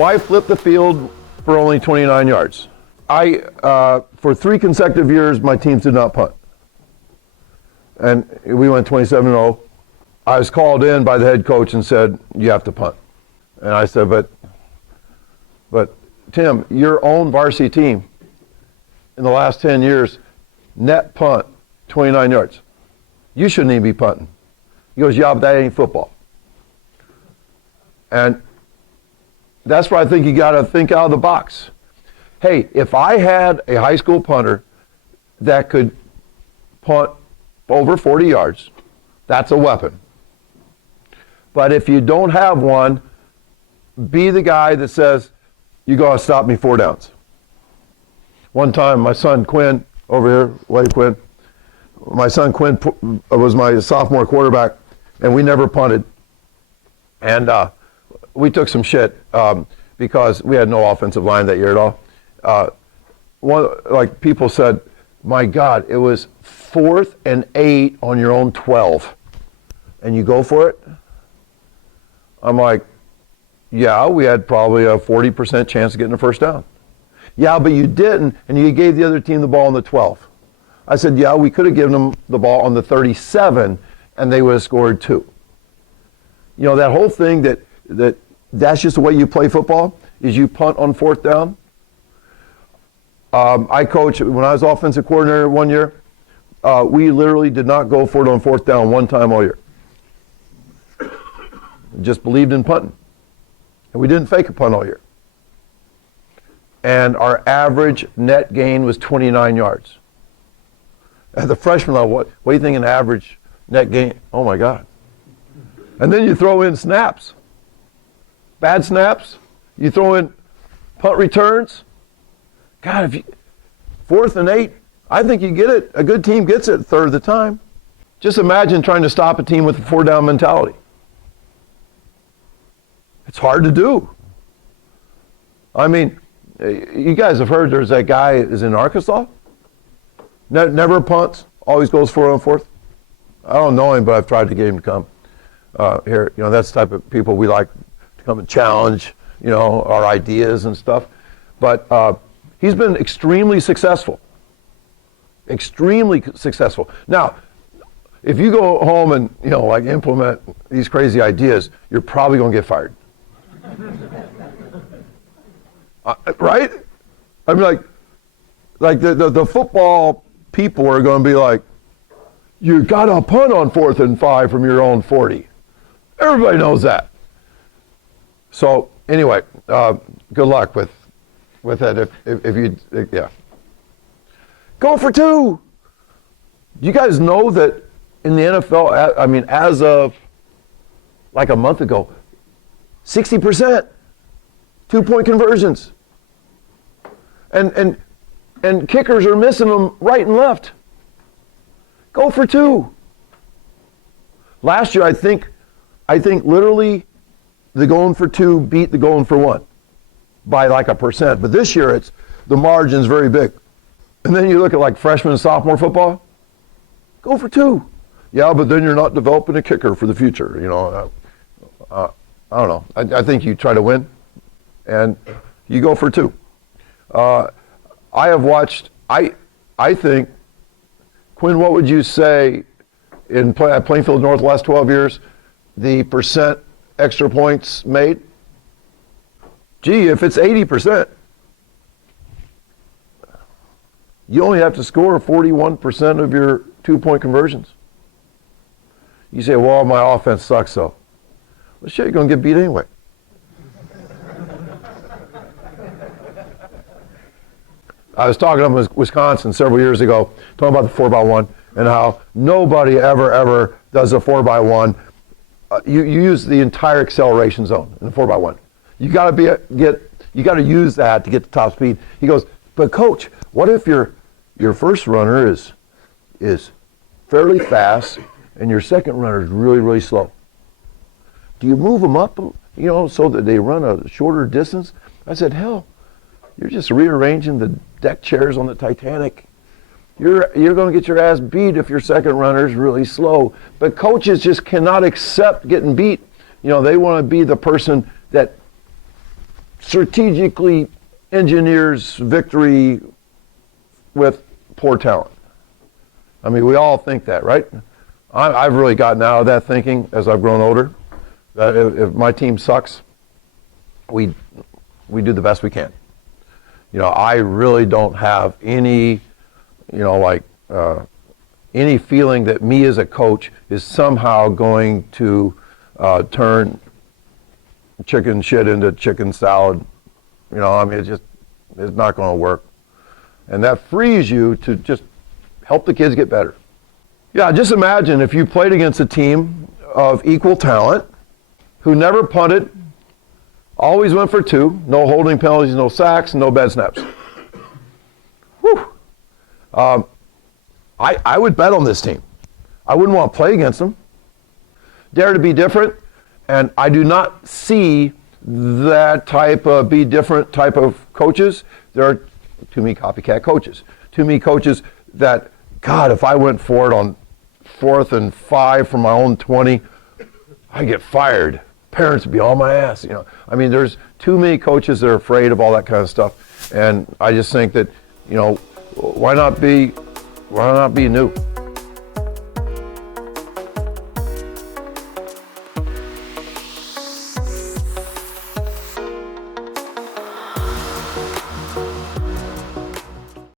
Why flip the field for only 29 yards? For 3 consecutive years, my teams did not punt. And we went 27-0. I was called in by the head coach and said, you have to punt. And I said, but Tim, your own varsity team in the last 10 years, net punt, 29 yards. You shouldn't even be punting. He goes, yeah, but that ain't football. And that's where I think you got to think out of the box. Hey, if I had a high school punter that could punt over 40 yards, that's a weapon. But if you don't have one, be the guy that says, you got to stop me 4 downs. One time, my son Quinn, over here, Wade Quinn, my son Quinn was my sophomore quarterback, and we never punted. And we took some shit because we had no offensive line that year at all. People said, my God, it was 4th and 8 on your own 12, and you go for it? I'm like, yeah, we had probably a 40% chance of getting a first down. Yeah, but you didn't, and you gave the other team the ball on the 12. I said, yeah, we could have given them the ball on the 37, and they would have scored 2. You know, that whole thing that's just the way you play football, is you punt on 4th down. I coached, when I was offensive coordinator one year, we literally did not go for it on 4th down one time all year. Just believed in punting. And we didn't fake a punt all year. And our average net gain was 29 yards. At the freshman level, what do you think an average net gain? Oh my God. And then you throw in snaps. Bad snaps. You throw in punt returns. God, if you 4th and 8, I think you get it. A good team gets it a third of the time. Just imagine trying to stop a team with a 4-down mentality. It's hard to do. I mean, you guys have heard there's that guy is in Arkansas. Never punts, always goes for it on 4th. I don't know him, but I've tried to get him to come here. You know, that's the type of people we like to come and challenge, you know, our ideas and stuff. But he's been extremely successful. Extremely successful. Now, if you go home and, you know, like implement these crazy ideas, you're probably going to get fired. Right? I mean, like the football people are going to be like, you got to punt on 4th and 5 from your own 40. Everybody knows that. So anyway, good luck with that. If you, yeah. Go for 2. You guys know that in the NFL, I mean, as of like a month ago, 60% 2-point conversions. And kickers are missing them right and left. Go for 2. Last year, I think literally the going for 2 beat the going for 1 by like 1%. But this year, the margin's very big. And then you look at like freshman and sophomore football, go for 2. Yeah, but then you're not developing a kicker for the future. You know, I don't know. I think you try to win, and you go for 2. I have watched. I think, Quinn, what would you say at Plainfield North the last 12 years, the percent extra points made? Gee, if it's 80%, you only have to score 41% of your 2-point conversions. You say, well, my offense sucks, though. Well, shit, you're going to get beat anyway. I was talking up in Wisconsin several years ago, talking about the 4x1 and how nobody ever does a 4x1. You use the entire acceleration zone in the 4x1. You got to use that to get the top speed. He goes, but coach, what if your first runner is fairly fast and your second runner is really slow? Do you move them up, you know, so that they run a shorter distance? I said, hell, you're just rearranging the deck chairs on the Titanic. You're going to get your ass beat if your second runner is really slow. But coaches just cannot accept getting beat. You know, they want to be the person that strategically engineers victory with poor talent. I mean, we all think that, right? I've really gotten out of that thinking as I've grown older. That if my team sucks, we do the best we can. I really don't have any, any feeling that me as a coach is somehow going to turn chicken shit into chicken salad. It's not going to work. And that frees you to just help the kids get better. Yeah, just imagine if you played against a team of equal talent who never punted, always went for two, no holding penalties, no sacks, no bad snaps. Whew. I would bet on this team. I wouldn't want to play against them. Dare to be different, and I do not see that type of be different type of coaches. There are too many copycat coaches. Too many coaches that, God, if I went for it on 4th and 5 from my own 20, I'd get fired. Parents would be on my ass. There's too many coaches that are afraid of all that kind of stuff. And I just think that, why not be new?